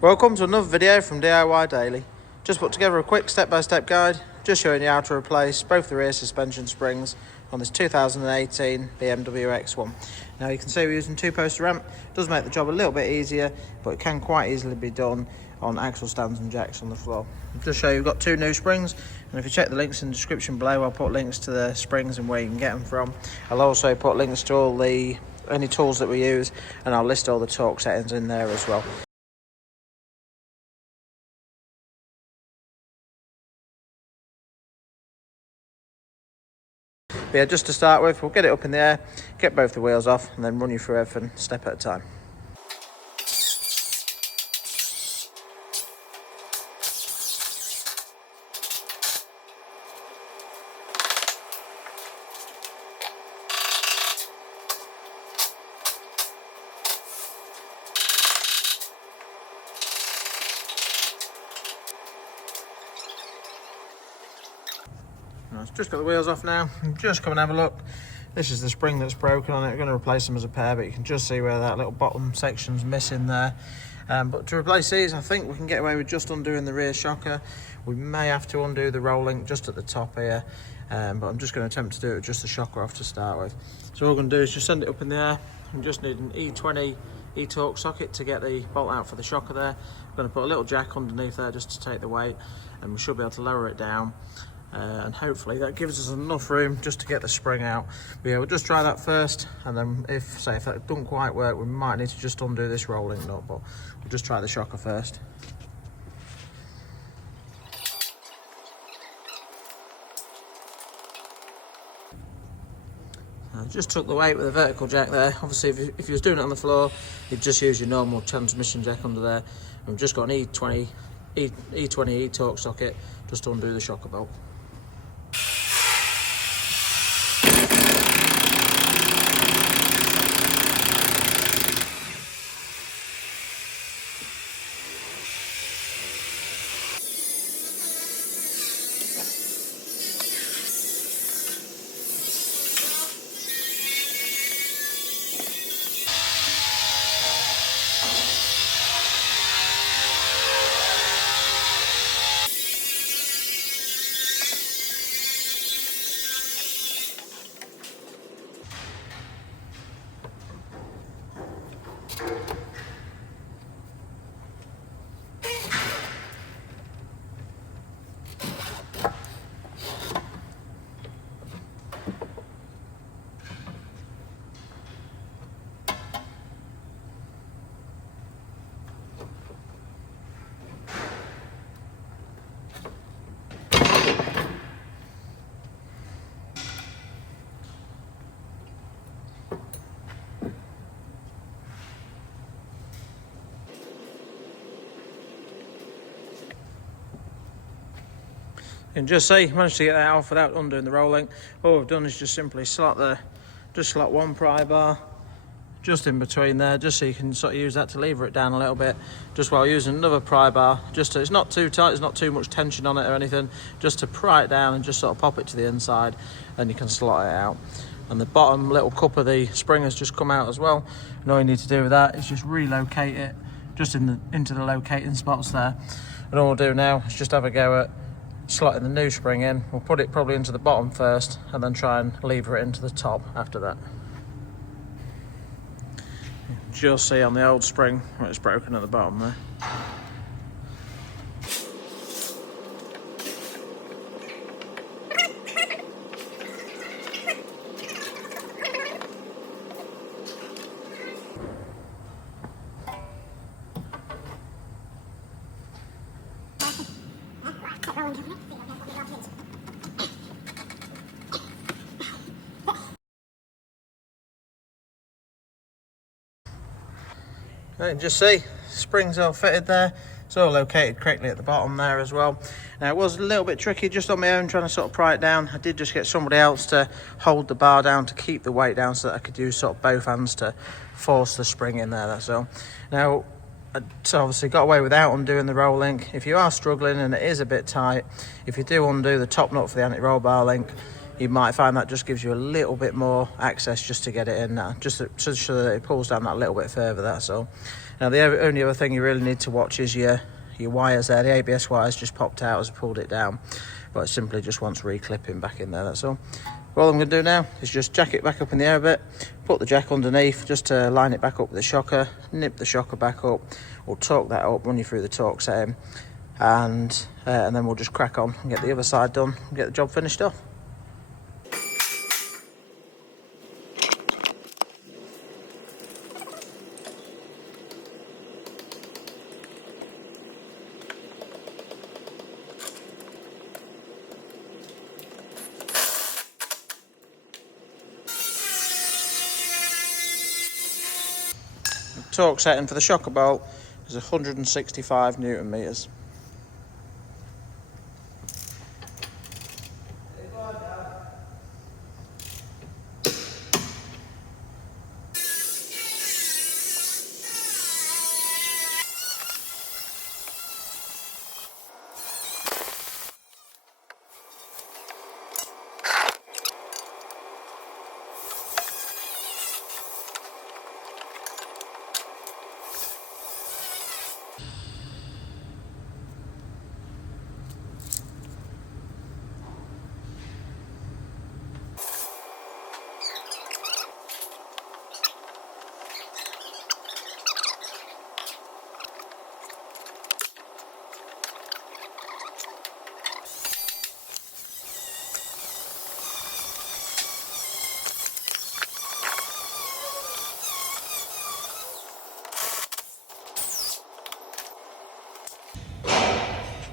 Welcome to another video from DIY Daily. Just put together a quick step-by-step guide, just showing you how to replace both the rear suspension springs on this 2018 BMW X1. Now you can see we're using two-poster ramp. It does make the job a little bit easier, but it can quite easily be done on axle stands and jacks on the floor. I'll just show you we've got two new springs, and if you check the links in the description below, I'll put links to the springs and where you can get them from. I'll also put links to all any tools that we use, and I'll list all the torque settings in there as well. But yeah, just to start with, we'll get it up in the air, get both the wheels off, and then run you through everything step at a time. I've just got the wheels off now. Just come and have a look. This is the spring that's broken on it. We're going to replace them as a pair, but you can just see where that little bottom section's missing there. But to replace these, I think we can get away with just undoing the rear shocker. We may have to undo the roll link just at the top here, but I'm just going to attempt to do it with just the shocker off to start with. So all we're going to do is just send it up in the air. We just need an E20 E-torque socket to get the bolt out for the shocker there. I'm going to put a little jack underneath there just to take the weight, and we should be able to lower it down. And hopefully that gives us enough room just to get the spring out. But yeah, we'll just try that first, and then if that doesn't quite work, we might need to just undo this rolling nut, but we'll just try the shocker first. I just took the weight with a vertical jack there. Obviously if you was doing it on the floor, you'd just use your normal transmission jack under there. And we've just got an E20 E-torque socket just to undo the shocker bolt. You can just see, managed to get that off without undoing the roll link. All we've done is just simply slot one pry bar just in between there, just so you can sort of use that to lever it down a little bit, just while using another pry bar, just to, it's not too tight, there's not too much tension on it or anything, just to pry it down and just sort of pop it to the inside, and you can slot it out. And the bottom little cup of the spring has just come out as well, and all you need to do with that is just relocate it just into the locating spots there. And all we'll do now is just have a go at slotting the new spring in. We'll put it probably into the bottom first, and then try and lever it into the top after that. Just see on the old spring where it's broken at the bottom there. You can just see springs all fitted there. It's all located correctly at the bottom there as well. Now it was a little bit tricky just on my own trying to sort of pry it down. I did just get somebody else to hold the bar down to keep the weight down so that I could use sort of both hands to force the spring in there, that's all. Now I obviously got away without undoing the roll link. If you are struggling and it is a bit tight, if you do undo the top nut for the anti-roll bar link, you might find that just gives you a little bit more access just to get it in now, just so that it pulls down that little bit further, that's all. Now the only other thing you really need to watch is your wires there. The ABS wires just popped out as I pulled it down, but it simply just wants reclipping back in there, that's all. All I'm going to do now is just jack it back up in the air a bit, put the jack underneath just to line it back up with the shocker, nip the shocker back up, or torque that up, run you through the torque setting, and then we'll just crack on and get the other side done and get the job finished off. The torque setting for the shocker bolt is 165 Newton meters.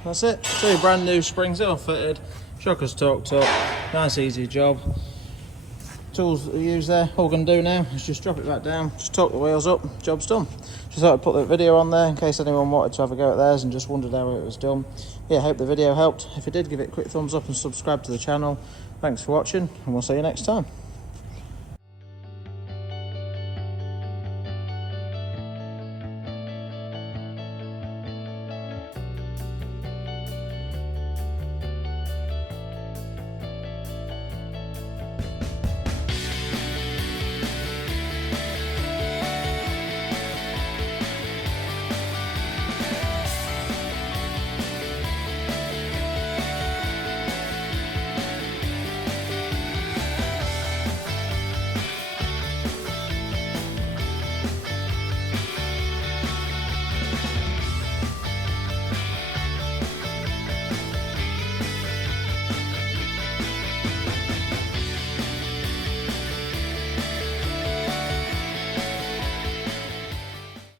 That's it. 2 brand new springs, all fitted, shockers torqued up, nice easy job. Tools that we use there, all we're going to do now is just drop it back down, just torque the wheels up, job's done. Just thought I'd put that video on there in case anyone wanted to have a go at theirs and just wondered how it was done. Yeah, hope the video helped. If it did, give it a quick thumbs up and subscribe to the channel. Thanks for watching, and we'll see you next time.